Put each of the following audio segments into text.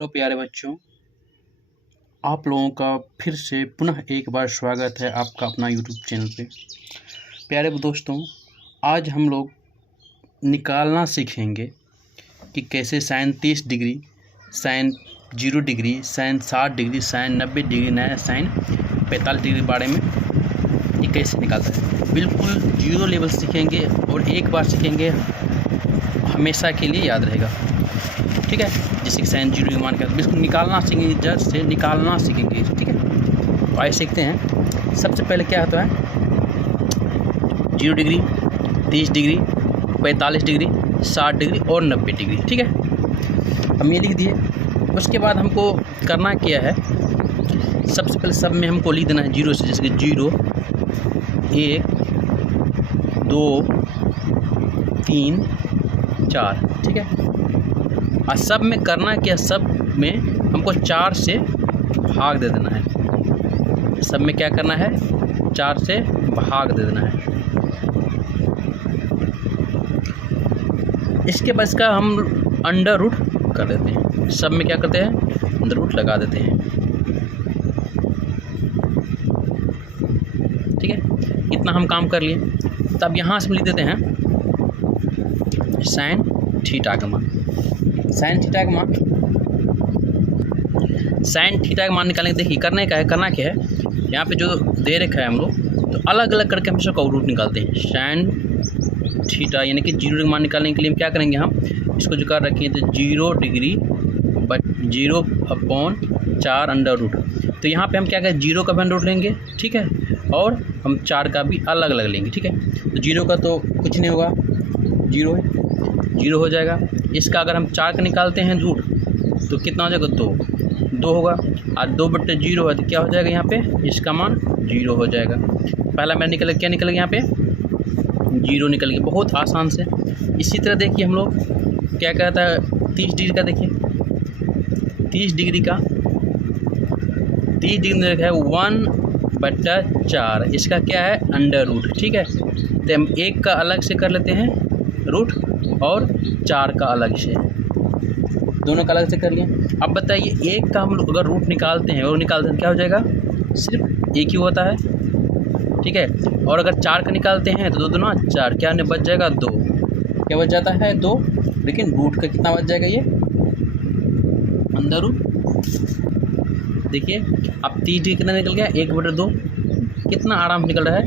Hello प्यारे बच्चों, आप लोगों का फिर से पुनः एक बार स्वागत है आपका अपना यूट्यूब चैनल पे। प्यारे दोस्तों, आज हम लोग निकालना सीखेंगे कि कैसे sine 30 degree, sine 0 degree, sine 60 degree, sine 90 degree, नया साइन 45 डिग्री के बारे में ये कैसे निकालता है। बिल्कुल जीरो लेवल सीखेंगे और एक बार सीखेंगे, हमेशा के लिए याद रहेगा। ठीक है, जैसे कि साइन 0 डिग्री मान के बिल्कुल निकालना सीखेंगे, जड़ से निकालना सीखेंगे। ठीक है, तो आइए सीखते हैं। सबसे पहले क्या होता है 0 डिग्री, 30 डिग्री, 45 डिग्री, 60 डिग्री और 90 डिग्री। ठीक है, हम ये लिख दिए। उसके बाद हमको करना क्या है, सबसे पहले सब में हमको लिख देना है 0 से, जैसे कि 0, 1, 2, 3, 4। ठीक है, और सब में करना क्या, सब में हमको 4 से भाग दे देना है। सब में क्या करना है, 4 से भाग दे देना है। इसके बाद इसका हम अंडर रूट कर देते हैं। सब में क्या करते हैं, अंडर रूट लगा देते हैं। ठीक है, इतना हम काम कर लिए। तब यहाँ से लिख देते हैं साइन थीटा का मान। साइन थीटा का मान, साइन थीटा का मान निकालेंगे। देखिए करने का है, करना क्या है, यहाँ पे जो दे रखा है हम लोग, तो अलग अलग करके हम इसका रूट निकालते हैं। साइन थीटा यानी कि 0 डिग्री मान निकालने के लिए हम क्या करेंगे, हम इसको जो कर रखें तो 0 डिग्री बट 0/4 अंडर रूट। तो यहाँ पे हम क्या करें, 0 का भी अंडर रूट लेंगे। ठीक है, और हम 4 का भी अलग अलग लेंगे। ठीक है, तो 0 का तो कुछ नहीं होगा, 0 है, 0 हो जाएगा। इसका अगर हम 4 का निकालते हैं रूट तो कितना हो जाएगा, 2 होगा। और 2/0 है तो क्या हो जाएगा, यहाँ पे इसका मान 0 हो जाएगा। पहला मेरा निकल क्या निकल गया, यहाँ पे 0 निकल गया, बहुत आसान से। इसी तरह देखिए हम लोग क्या कहता है 30 डिग्री का। देखिए 30 डिग्री का, 30 डिग्री में है 1/4, इसका क्या है अंडर रूट। ठीक है, तो हम 1 का अलग से कर लेते हैं रूट और 4 का अलग से, दोनों का अलग से कर लिए। अब बताइए 1 का हम लोग अगर रूट निकालते हैं और निकालते हैं क्या हो जाएगा, सिर्फ 1 ही होता है। ठीक है, और अगर 4 का निकालते हैं तो 2 दूना 4, क्या बच जाएगा 2, क्या बच जाता है 2। लेकिन रूट का कितना बच जाएगा, ये अंदर रूट। देखिए अब 30 डिग्री कितना निकल गया, 1/2, कितना आराम से निकल रहा है।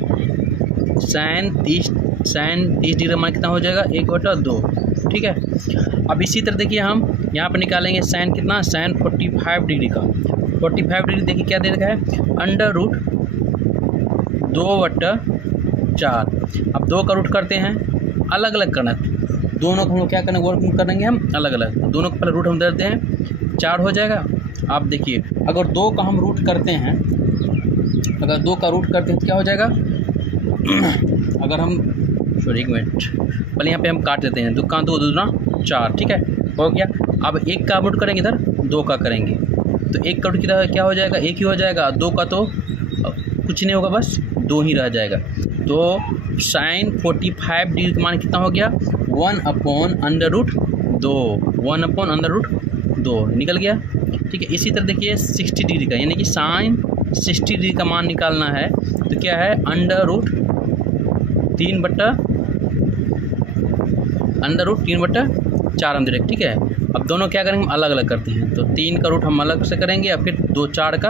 साइन 30 डिग्री मान कितना हो जाएगा, 1/2। ठीक है, अब इसी तरह देखिए हम यहाँ पर निकालेंगे साइन कितना, साइन 45 डिग्री का। 45 डिग्री देखिए क्या दे रखा है, अंडर रूट 2/4। अब 2 का रूट करते हैं, अलग अलग करना है। दोनों को हम लोग क्या करना, वर्क करेंगे हम अलग अलग। दोनों का पहले रूट हम देते हैं, 4 हो जाएगा। आप देखिए अगर 2 का हम रूट करते हैं, अगर 2 का रूट करते हैं तो क्या हो जाएगा, अगर हम एक मिनट पहले यहाँ पे हम काट देते हैं, 2 का 2 दूना 4। ठीक है, हो गया। अब 1 का रूट करेंगे, इधर 2 का करेंगे तो 1 का रूट किधर क्या हो जाएगा, 1 ही हो जाएगा। 2 का तो कुछ नहीं होगा, बस 2 ही रह जाएगा। तो साइन 45 डिग्री का मान कितना हो गया, 1/√2 निकल गया। ठीक है, इसी तरह देखिए 60 डिग्री का, यानी कि साइन 60 डिग्री का मान निकालना है तो क्या है, अंडर रूट 3/4 हम दे रहे। ठीक है, अब दोनों क्या करेंगे, हम अलग अलग करते हैं। तो 3 का रूट हम अलग से करेंगे या फिर 4 का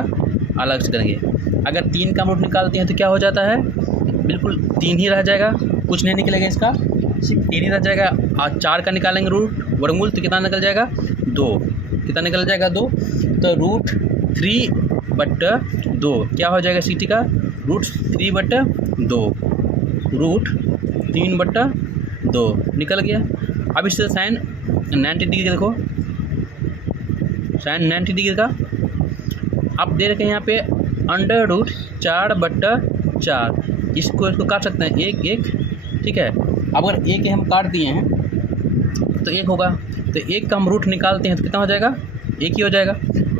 अलग से करेंगे। अगर 3 का रूट निकालते हैं तो क्या हो जाता है, बिल्कुल 3 ही रह जाएगा, कुछ नहीं निकलेगा, इसका सिर्फ 3 ही रह जाएगा। और 4 का निकालेंगे रूट वर्गमूल तो कितना निकल जाएगा, 2। कितना निकल जाएगा, 2। तो √3/2 क्या हो जाएगा, सिटी का √3/2, √3/2 निकल गया। अब इससे साइन 90 डिग्री का देखो, साइन 90 डिग्री का आप दे रखे हैं यहाँ पे √4/4। इसको काट सकते हैं 1। ठीक है, अब अगर 1 हम काट दिए हैं तो 1 होगा। तो 1 का हम रूट निकालते हैं तो कितना हो जाएगा, 1 ही हो जाएगा।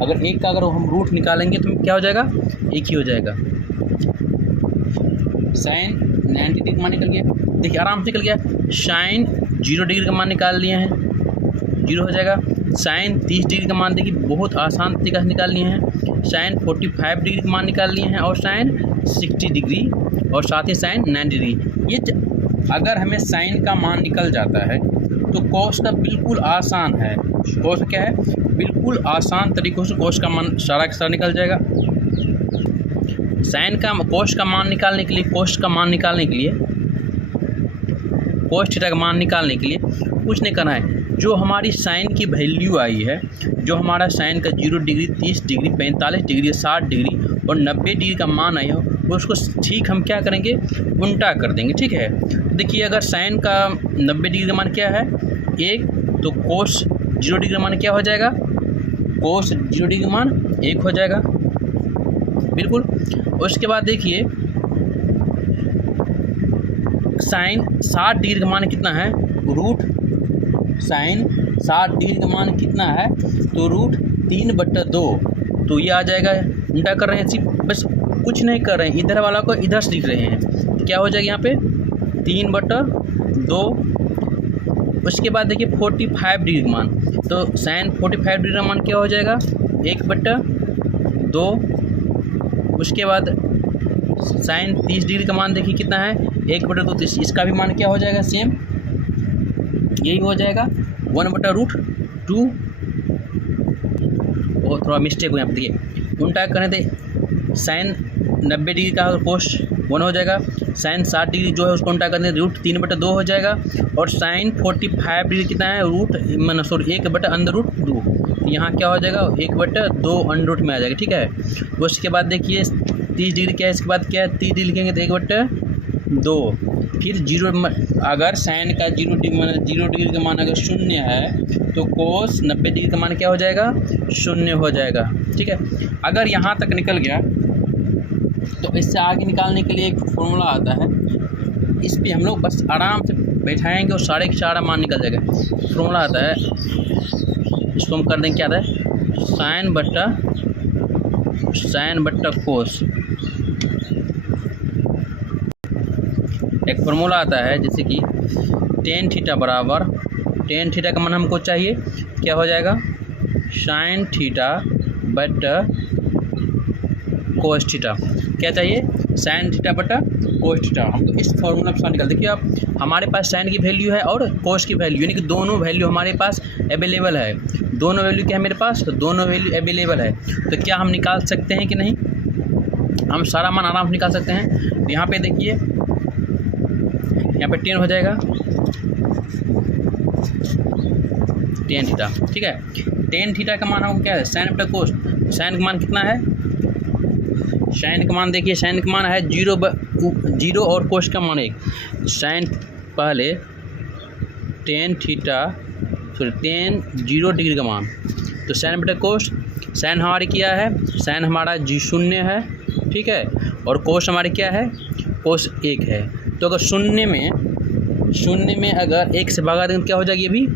अगर 1 का अगर हम रूट निकालेंगे तो क्या हो जाएगा, 1 ही हो जाएगा। साइन 90 डिग्री का मान निकल गया। देखिए आराम से निकल गया। साइन 0 डिग्री का मान निकाल लिए हैं, 0 हो जाएगा। साइन 30 डिग्री का मान देखिए बहुत आसान तरीका से निकाल लिए हैं, साइन 45 डिग्री का मान निकाल लिए हैं, और साइन 60 डिग्री, और साथ ही साइन 90 डिग्री। ये अगर हमें साइन का मान निकल जाता है तो कॉस का बिल्कुल आसान है, कॉस क्या है बिल्कुल आसान तरीक़ों से कॉस का मान सारा का सारा निकल जाएगा। साइन का कॉस का मान निकालने के लिए, कॉस का मान निकालने के लिए, कॉस थीटा का मान निकालने के लिए कुछ नहीं करना है, जो हमारी साइन की वैल्यू आई है, जो हमारा साइन का 0 डिग्री, 30 डिग्री, 45 डिग्री, 60 डिग्री और 90 डिग्री का मान आया हो, उसको ठीक हम क्या करेंगे उल्टा कर देंगे। ठीक है, देखिए अगर साइन का 90 डिग्री का मान क्या है 1, तो कोस 0 डिग्री का मान क्या हो जाएगा, कोस 0 डिग्री का मान 1 हो जाएगा बिल्कुल। उसके बाद देखिए साइन 60 डिग्री का मान कितना है, रूट साइन 60 डिग्री का मान कितना है, तो रूट 3/2, तो ये आ जाएगा। उल्टा कर रहे हैं, सिर्फ बस कुछ नहीं कर रहे हैं, इधर वाला को इधर से लिख रहे हैं, तो क्या हो जाएगा यहाँ पे 3/2। उसके बाद देखिए 45 डिग्री का मान, तो साइन 45 डिग्री का मान क्या हो जाएगा 1/2। उसके बाद साइन 30 डिग्री का मान देखिए कितना है 1/2, तो इसका भी मान क्या हो जाएगा सेम यही हो जाएगा 1/√2। और थोड़ा मिस्टेक हो यहाँ पे देखिए, उल्टा करने थे, साइन 90 डिग्री का कोस 1 हो जाएगा, साइन 60 डिग्री जो है उसको उल्टा करने रूट 3/2 हो जाएगा, और साइन 45 डिग्री कितना है रूट 1/√2, यहाँ क्या हो जाएगा 1/2 में आ जाएगा। ठीक है, उसके बाद देखिए 30 डिग्री क्या है, इसके बाद क्या है 30 डिग्री लिखेंगे तो 1/2, फिर 0, अगर साइन का 0 डिग्री का मान अगर 0 है तो कोस 90 डिग्री का मान क्या हो जाएगा 0 हो जाएगा। ठीक है, अगर यहाँ तक निकल गया तो इससे आगे निकालने के लिए एक फॉर्मूला आता है, इस पर हम लोग बस आराम से बैठाएंगे और सारे के सारा मान निकल जाएगा। फॉर्मूला आता है, इसको हम कर देंगे क्या आता है साइन बट्टा कोस। एक फार्मूला आता है जैसे कि टेन थीटा बराबर, टेन थीटा का मान हमको चाहिए क्या हो जाएगा साइन थीटा बट्टा कोस थीटा, क्या चाहिए साइन थीटा बट्टा कोस थीटा। हमको इस फॉर्मूला के साथ निकाल, देखिए आप हमारे पास साइन की वैल्यू है और कोस की वैल्यू, यानी कि दोनों वैल्यू हमारे पास अवेलेबल है। दोनों वैल्यू क्या है मेरे पास, तो दोनों वैल्यू अवेलेबल है, तो क्या हम निकाल सकते हैं कि नहीं, हम सारा मान आराम से निकाल सकते हैं। तो यहाँ पे देखिए यहाँ पे 10 हो जाएगा 10 थीटा। ठीक है, 10 थीटा का मान हमको क्या है साइन बटा कोस, साइन का मान कितना है, साइन का मान देखिए साइन का मान है 0 और कोस का मान 1। साइन पहले 10 थीटा सॉरी 0 डिग्री का मान, तो साइन बटा कोस, साइन हमारी क्या है साइन हमारा 0 है। ठीक है, और कोस हमारी क्या है कोस 1 है। तो अगर शून्य में अगर 1 से भागा देंगे तो क्या हो जाएगी, ये भी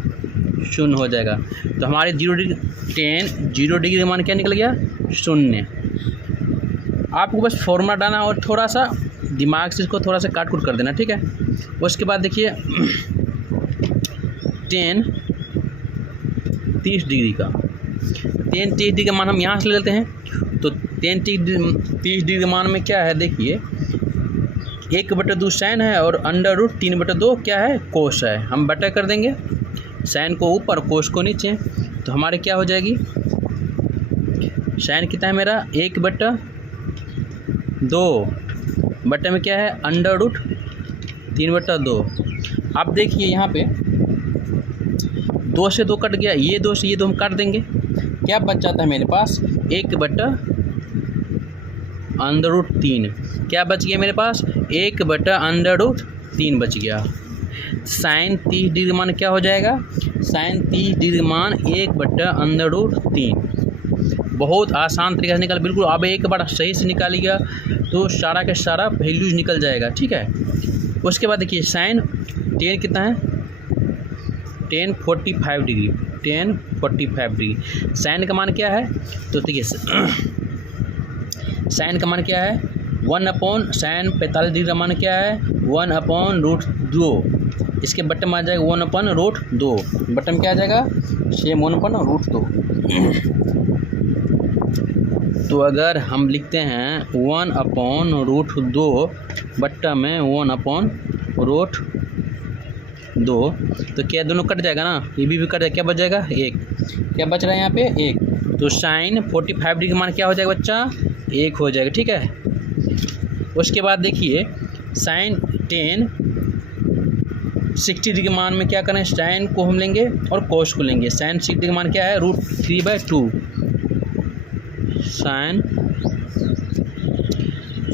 0 हो जाएगा। तो हमारे 0 डिग्री का मान क्या निकल गया 0। आपको बस फॉर्मूला डालना और थोड़ा सा दिमाग से इसको थोड़ा सा काट कूट कर देना। ठीक है, उसके बाद देखिए 30 डिग्री का 30 डिग्री का मान हम यहाँ से ले लेते हैं। तो 30 डिग्री के मान में क्या है देखिए 1/2 साइन है और √3/2 क्या है कोस है। हम बटा कर देंगे, साइन को ऊपर कोस को नीचे, तो हमारे क्या हो जाएगी साइन कितना है मेरा 1/2 बटे में क्या है √3/2। अब देखिए यहाँ पे 2 से 2 कट गया, ये 2 से ये 2 हम काट देंगे, क्या बच जाता है मेरे पास 1/√3। क्या बच गया मेरे पास 1/√3 बच गया। साइन 30 डिग्री मान क्या हो जाएगा साइन 30 डिग्री मान 1/√3। बहुत आसान तरीके से निकाल, बिल्कुल अब एक बार सही से निकालिएगा तो सारा का सारा वैल्यूज निकल जाएगा। ठीक है, उसके बाद देखिए साइन 10 कितना है 1045 डिग्री, 1045 डिग्री। साइन का मान क्या है, तो देखिए साइन का मान क्या है 1/, साइन 45 डिग्री का मान क्या है 1/√2। इसके बट्टे में आ जाएगा 1/√2, बट्टे में क्या आ जाएगा सेम 1/√2। तो अगर हम लिखते हैं 1/√2 बट्टा में 1/√2, तो क्या दोनों कट जाएगा ना, ये भी कट जाएगा, क्या बच जाएगा 1, क्या बच रहा है यहाँ पे 1। तो साइन 45 डिग्री का मान क्या हो जाएगा बच्चा 1 हो जाएगा, ठीक है। उसके बाद देखिए साइन टेन 60 डिग्री मान में क्या करें, साइन को हम लेंगे और कोस को लेंगे। साइन 60 डिग्री मान क्या है √3/2, साइन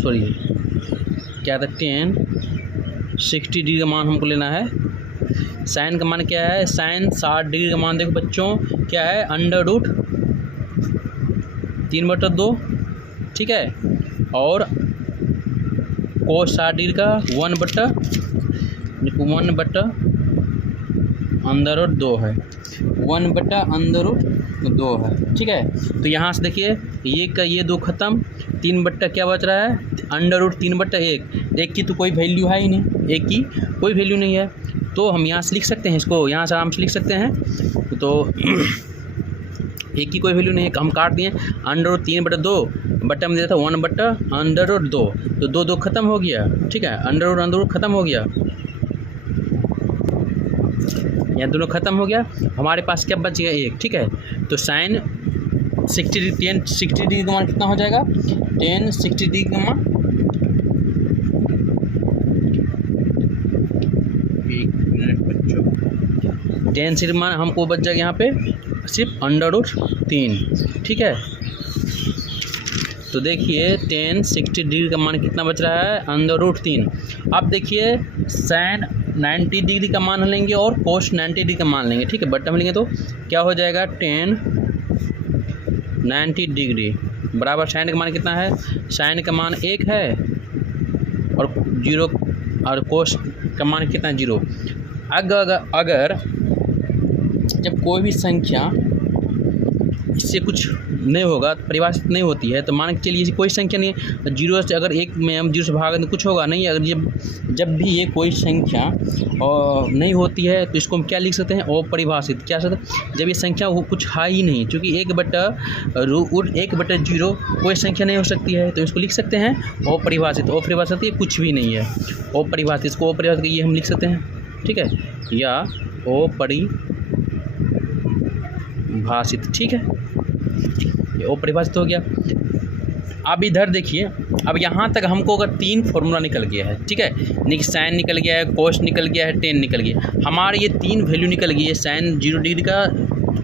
सॉरी क्या था 10 60 डिग्री का मान हमको लेना है। साइन का मान क्या है, साइन 60 डिग्री का मान देखो बच्चों क्या है √3/2, ठीक है। और कोस 60 डिग्री का 1/√2 है, 1/√2 है, ठीक है। तो यहाँ से देखिए ये का ये 2 खत्म, 3 बट्टा क्या बच रहा है √3/1, एक की तो कोई वैल्यू है ही नहीं, एक की कोई वैल्यू नहीं है। तो हम यहाँ से लिख सकते हैं, इसको यहाँ से आराम से लिख सकते हैं। तो एक की कोई वैल्यू नहीं है, हम काट दिए √3/2 बट्टा में दिया था 1/√2, तो 2 खत्म हो गया, ठीक है। अंडर खत्म हो गया, यहाँ दोनों खत्म हो गया, हमारे पास क्या बच गया 1, ठीक है। तो साइन 60 डिग्री का मान कितना हो जाएगा 10 60 डिग्री का मान, एक मिनट बच्चों, 10 60 मान हमको बच जाएगा यहाँ पे सिर्फ √3, ठीक है। तो देखिए 10 60 डिग्री का मान कितना बच रहा है √3। अब देखिए साइन 90 डिग्री का मान लेंगे और कोस 90 डिग्री का मान लेंगे, ठीक है। बट्टा में लेंगे तो क्या हो जाएगा 10 90 डिग्री बराबर साइन का मान कितना है, साइन का मान 1 है और 0 और कोस का मान कितना है 0। अगर जब कोई भी संख्या इससे कुछ नहीं होगा, परिभाषित नहीं होती है, तो मान के चलिए कोई संख्या नहीं है, 0 से अगर 1 में हम 0 से भाग तो कुछ होगा नहीं। अगर जब भी ये कोई संख्या नहीं होती है तो इसको हम क्या लिख सकते हैं अपरिभाषित। क्या सकते हैं जब ये संख्या कुछ है ही नहीं, क्योंकि 1/0 कोई संख्या नहीं हो सकती है, तो इसको लिख सकते हैं अपरिभाषित। अपरिभाषित ये कुछ भी नहीं है, अपरिभाषित, इसको अपरिभाषित ये हम लिख सकते हैं, ठीक है, या अपरिभाषित, ठीक है, ये अपरिभाषित हो गया। अब इधर देखिए, अब यहाँ तक हमको अगर 3 फॉर्मूला निकल गया है, ठीक है, साइन निकल गया है, कोस निकल गया है, टेन निकल गया, हमारे ये 3 वैल्यू निकल गई है, साइन 0 डिग्री का,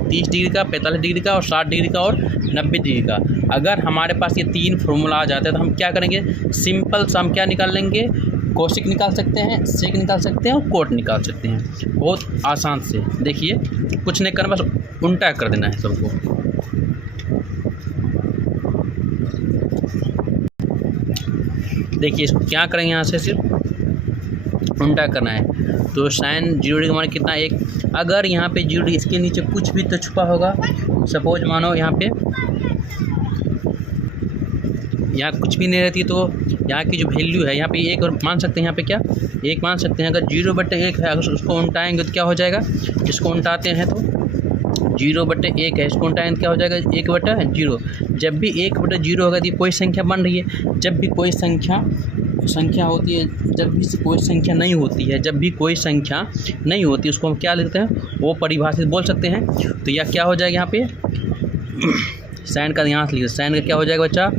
30 डिग्री का, 45 डिग्री का और 60 डिग्री का और 90 डिग्री का। अगर हमारे पास ये 3 फॉर्मूला आ जाता है तो हम क्या करेंगे, सिंपल सा हम क्या निकाल लेंगे, कोशिक निकाल सकते हैं, सेक निकाल सकते हैं और कोट निकाल सकते हैं, बहुत आसान से। देखिए कुछ नहीं करना, बस उल्टा कर देना है सबको। देखिए इसको क्या करेंगे, यहाँ से सिर्फ उल्टा करना है। तो साइन 0 डिग्री का मान कितना 1, अगर यहाँ पे 0 डिग्री इसके नीचे कुछ भी तो छुपा होगा, सपोज मानो यहाँ पे यहाँ कुछ भी नहीं रहती, तो यहाँ की जो वैल्यू है यहाँ पे 1 और मान सकते हैं, यहाँ पे क्या 1 मान सकते हैं। अगर 0/1 है, अगर उसको उल्टाएंगे तो क्या हो जाएगा, इसको उल्टाते हैं तो 0/1 है, इसको उल्टाएंगे तो क्या हो जाएगा 1/0। जब भी 1/0 होगा तो कोई संख्या बन रही है, जब भी कोई संख्या होती है, जब भी कोई संख्या नहीं होती है, जब भी कोई संख्या नहीं होती उसको हम क्या लिखते हैं, वो परिभाषित बोल सकते हैं। तो यह क्या हो जाएगा यहाँ पे साइन का, यहाँ से लिखिए साइन का क्या हो जाएगा बच्चा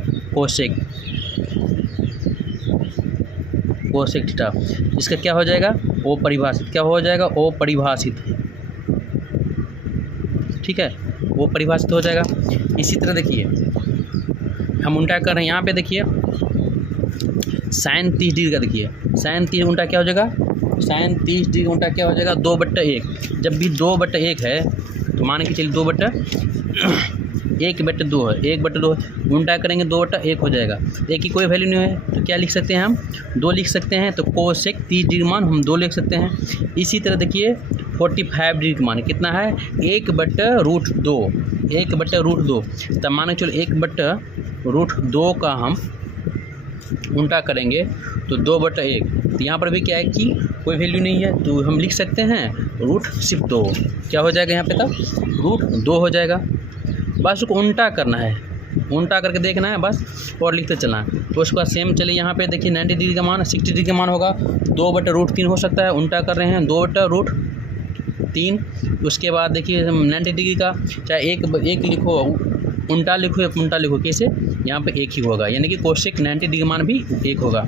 कोसेक थीटा, इसका क्या हो जाएगा वो परिभाषित, क्या हो जाएगा वो परिभाषित, ठीक है, वो परिभाषित हो जाएगा। इसी तरह देखिए हम उल्टा कर रहे हैं, यहाँ पे देखिए साइन 30 डिग्री का, देखिए साइन 30 उल्टा क्या हो जाएगा, साइन 30 डिग्री उल्टा क्या हो जाएगा 2/1। जब भी 2/1 है तो मान के चलिए 1/2 है, 1/2 उल्टा करेंगे 2/1 हो जाएगा। एक की कोई वैल्यू नहीं है तो क्या लिख सकते हैं हम 2 लिख सकते हैं, तो कोसेक 30 डिग्री मान हम 2 लिख सकते हैं। इसी तरह देखिए 45 डिग्री का मान कितना है 1/√2, 1/√2, तब मान के चलो 1/√2 का हम उल्टा करेंगे तो 2/1। तो यहाँ पर भी क्या है कि कोई वैल्यू नहीं है, तो हम लिख सकते हैं रूट सिर्फ 2। क्या हो जाएगा यहाँ पे तब? रूट 2 हो जाएगा। बस उसको उल्टा करना है, उल्टा करके देखना है बस, और लिखते चलना है। तो उसके बाद सेम चलिए यहाँ पे देखिए 90 डिग्री का मान 60 डिग्री का मान होगा 2/√3 हो सकता है, उल्टा कर रहे हैं 2/√3। उसके बाद देखिए 90 डिग्री का चाहे एक लिखो, उल्टा लिखो या उल्टा लिखो, कैसे? यहाँ पे एक ही होगा, यानी कि कोसेक 90 डिग्री मान भी एक होगा।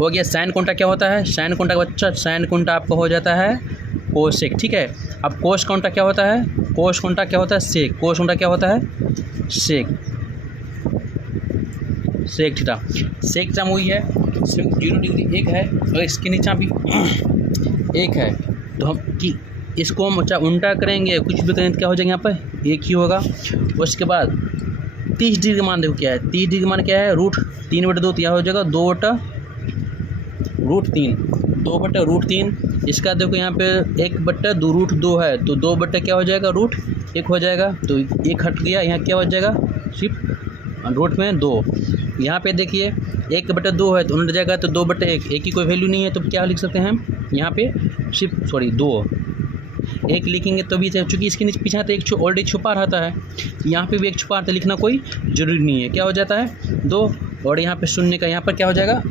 हो गया। साइन कोंटा क्या होता है? साइन कोंटा का बच्चा, साइन कोंटा आपका हो जाता है कोसेक, ठीक है। अब कोस कोंटा क्या होता है? कोस कोंटा क्या होता है? सेक। कोस कोंटा क्या होता है? सेक। Sec theta. सेक टर्म वही है, 0 डिग्री एक है, और इसके नीचे भी एक है, तो हम कि इसको हम चाहे उल्टा करेंगे, कुछ भी करेंगे तो क्या हो जाएगा? यहाँ पर एक ही होगा। उसके बाद 30 डिग्री का मान देखो क्या है? 30 डिग्री का मान क्या है? √3/2। तो यहाँ हो जाएगा 2/√3। 2/√3। इसका देखो यहाँ पे 1/2√2 है, तो 2 क्या हो जाएगा? √1 हो जाएगा। तो 1 हट गया, यहाँ क्या हो जाएगा? सिर्फ रूट में 2। यहाँ पे देखिए 1/2 है तो उल्ट जाएगा, तो 2/1। एक की कोई वैल्यू नहीं है, तो क्या लिख सकते हैं हम यहाँ पे? सिर्फ 2 एक लिखेंगे तो भी, चूँकि इसके नीचे पीछे तो एक ऑलरेडी छुपा रहता है, यहाँ पे भी एक छुपा रहता है, लिखना कोई ज़रूरी नहीं है। क्या हो जाता है? 2। और यहाँ पे शून्य का यहाँ पर क्या हो जाएगा?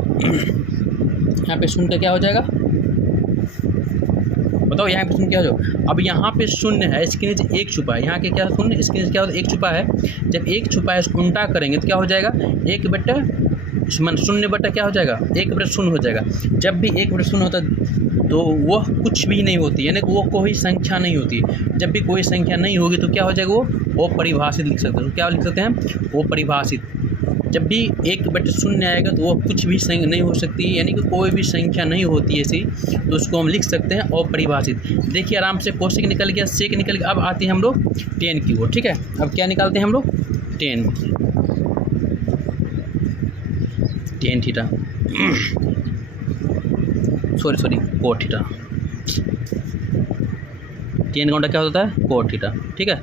यहाँ पे शून्य का क्या हो जाएगा? बताओ यहाँ पे शून्य क्या हो जाएगा? अब यहाँ पे शून्य है, इसके नीचे एक छुपा है, यहाँ के क्या शून्य, इसके नीचे क्या होता है? एक छुपा है। जब एक छुपा है इसको उल्टा करेंगे तो क्या हो जाएगा? 1/0 क्या हो जाएगा? 1/0 हो जाएगा। जब भी 1/0 होता है तो वह कुछ भी नहीं होती, यानी कि वो कोई संख्या नहीं होती। जब भी कोई संख्या नहीं होगी तो क्या हो जाएगा? वो परिभाषित लिख सकते हैं। तो क्या लिख सकते हैं? वो परिभाषित। जब भी 1/0 आएगा तो वो कुछ भी संख्या नहीं हो सकती, यानी कि कोई भी संख्या नहीं होती ऐसी, तो उसको हम लिख सकते हैं अपरिभाषित। देखिए आराम से कोसेक निकल गया, सेक निकल गया। अब आते हैं हम लोग tan की ओर, ठीक है। अब क्या निकालते हैं हम लोग? tan theta, sorry cot theta. tan का क्या होता है? कोट थीटा, ठीक है,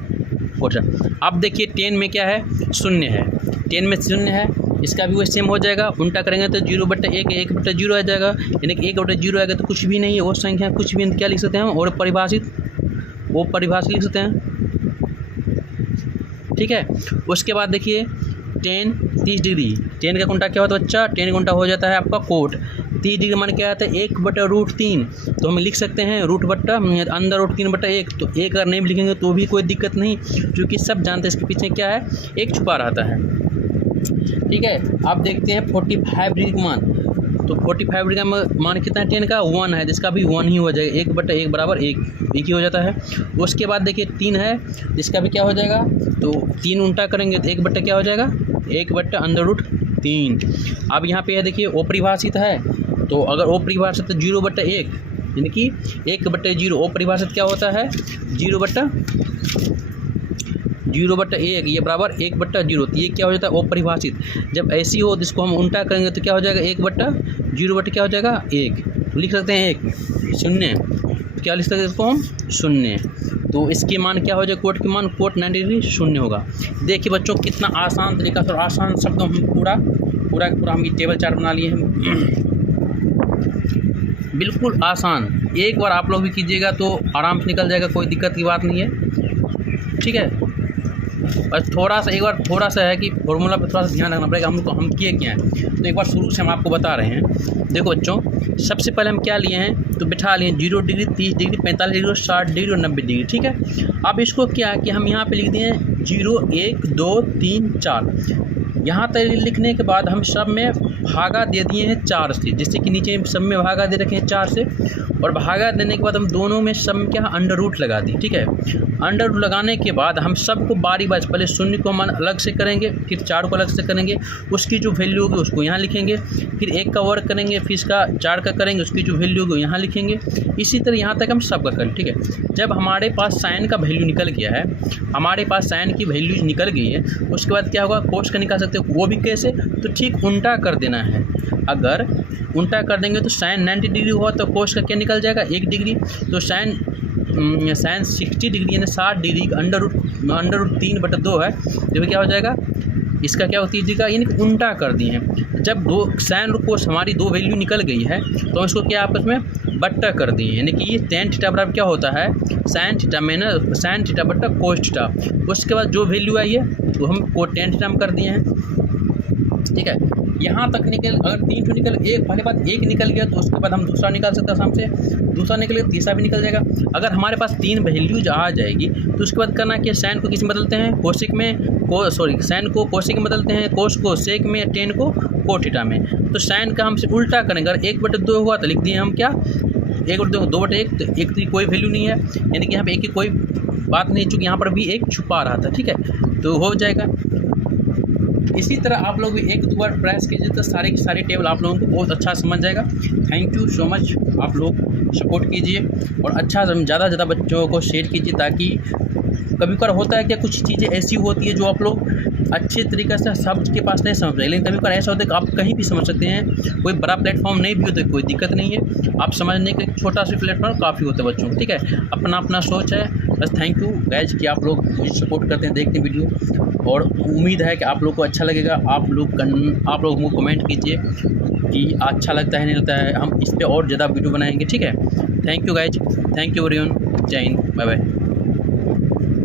कोट थीटा। अब देखिए tan में क्या है? 0 है, tan में 0 है, इसका भी वही सेम हो जाएगा। उल्टा करेंगे तो 0/1 1/0 आ जाएगा, यानी कि 1/0 आएगा तो कुछ भी नहीं है, वो संख्या कुछ भी। क्या लिख सकते हैं हम? और परिभाषित, वो परिभाषित लिख सकते हैं, ठीक है। उसके बाद देखिए tan 30 डिग्री, tan का कोंटा क्या होता है बच्चा? tan कोंटा हो जाता है आपका कोट। 30 डिग्री मान क्या आता है? 1/√3। तो हम लिख सकते हैं √3/1। तो एक अगर नहीं लिखेंगे तो भी कोई दिक्कत नहीं, क्योंकि सब जानते हैं इसके पीछे क्या है? एक छुपा रहता है, ठीक है। आप देखते हैं 45 डिग्री का मान, तो 45 डिग्री का मान कितना है? tan का 1 है, जिसका भी 1 ही हो जाएगा। 1/1 बराबर 1 ही हो जाता है। उसके बाद देखिए 3 है, जिसका भी क्या हो जाएगा? तो 3 उल्टा करेंगे तो 1/ क्या हो जाएगा? 1/√3। अब यहाँ पे है देखिए अपरिभाषित है, तो अगर अपरिभाषित तो 0/1, यानी कि 1/0। अपरिभाषित क्या होता है? 0/1, ये बराबर 1/0। तो ये क्या हो जाता है? अपरिभाषित। जब ऐसी हो तो इसको हम उल्टा करेंगे तो क्या हो जाएगा? 1/0 क्या हो जाएगा? 1। लिख सकते हैं 1 0, क्या लिख सकते हैं इसको हम? 0। तो इसके मान क्या हो जाएगा? कोट के मान, कोट 90 डिग्री 0 होगा। देखिए बच्चों कितना आसान तरीका से, और आसान शब्दों हम पूरा हम ये टेबल चार्ट बना लिए हैं, बिल्कुल आसान। एक बार आप लोग भी कीजिएगा तो आराम से निकल जाएगा, कोई दिक्कत की बात नहीं है, ठीक है। बस थोड़ा सा है कि फॉर्मूला पे थोड़ा सा ध्यान रखना पड़ेगा। हम किए क्या हैं, तो एक बार शुरू से हम आपको बता रहे हैं। देखो बच्चों, सबसे पहले हम क्या लिए हैं? तो बिठा लिए 0 डिग्री, 30 डिग्री, 45 डिग्री, 60 डिग्री और 90 डिग्री, ठीक है। अब इसको क्या है कि हम यहाँ पे लिख दिए 0 1 2 3 4। यहाँ तक लिखने के बाद हम सब में भागा दे दिए हैं 4 से, जिससे कि नीचे सब में भागा दे रखे हैं 4 से। और भागा देने के बाद हम दोनों में सब में क्या अंडर रूट लगा दी, ठीक है। अंडर रूट लगाने के बाद हम सबको बारी बारी, पहले 0 को मान अलग से करेंगे, फिर 4 को अलग से करेंगे, उसकी जो वैल्यू होगी उसको यहाँ लिखेंगे, फिर 1 का वर्ग करेंगे, फिर इसका 4 का करेंगे, उसकी जो वैल्यू होगी यहाँ लिखेंगे। इसी तरह यहाँ तक हम सबका करें, ठीक है। जब हमारे पास साइन का वैल्यू निकल गया है, हमारे पास साइन की वैल्यू निकल गई है, उसके बाद क्या होगा? कोस का निकाल सकते हो, वो भी कैसे? तो ठीक उल्टा कर देना है। अगर उल्टा कर देंगे तो साइन 90 डिग्री हुआ तो कोस का क्या निकल जाएगा? 1 डिग्री। तो साइन साइन 60 डिग्री यानी 60 डिग्री का अंडर रूट 3/2 है, जब क्या हो जाएगा इसका क्या होती है जगह यानी कि उल्टा कर दिए हैं। जब दो साइन को हमारी दो वैल्यू निकल गई है तो इसको क्या आपस में बट्टा कर दिए, यानी कि ये tan थीटा बराबर क्या होता है sin theta minus sin theta बट्टा cos थीटा। उसके बाद जो वैल्यू आई है तो हम को tan थीटा में कर दिए हैं, ठीक है। यहाँ तक अगर 3 ठो निकल एक पहले बाद एक निकल गया तो उसके बाद हम दूसरा निकाल सकते हैं आसाम से, दूसरा निकल गया तीसरा भी निकल जाएगा। अगर हमारे पास 3 वैल्यूज आ जाएगी तो उसके बाद करना कि साइन को किस में बदलते हैं कोशिक में साइन को कोशिक में बदलते हैं, कोस को सेक में, टेन को को थीटा में। तो साइन का हमसे उल्टा करेंगे, अगर 1/2 हुआ तो लिख दिए हम क्या 1/2 2/1, तो एक की कोई वैल्यू नहीं है, यानी कि यहाँ पे एक की कोई बात नहीं, चूँकि यहाँ पर भी एक छुपा रहा था, ठीक है, तो हो जाएगा। इसी तरह आप लोग भी एक दो बार प्रयास कीजिए तो सारे की सारी टेबल आप लोगों को बहुत अच्छा समझ जाएगा। थैंक यू सो मच, आप लोग सपोर्ट कीजिए और अच्छा ज़्यादा ज़्यादा बच्चों को शेयर कीजिए, ताकि कभी कभार होता है कि कुछ चीज़ें ऐसी होती है जो आप लोग अच्छे तरीके से सबके पास नहीं समझ रहे, लेकिन कभी कभार ऐसा होता है कि आप कहीं भी समझ सकते हैं, कोई बड़ा प्लेटफॉर्म नहीं भी होता है कोई दिक्कत नहीं है, आप समझने के छोटा सा प्लेटफॉर्म काफ़ी होता है बच्चों को, ठीक है। अपना अपना सोच है बस। थैंक यू गाइज कि आप लोग मुझे सपोर्ट करते हैं, देखते हैं वीडियो, और उम्मीद है कि आप लोग को अच्छा लगेगा। आप लोग मुझे कमेंट कीजिए कि अच्छा लगता है नहीं लगता है, हम इस पर और ज़्यादा वीडियो बनाएंगे, ठीक है। Thank you guys, thank you everyone, जय हिंद, बाय बाय।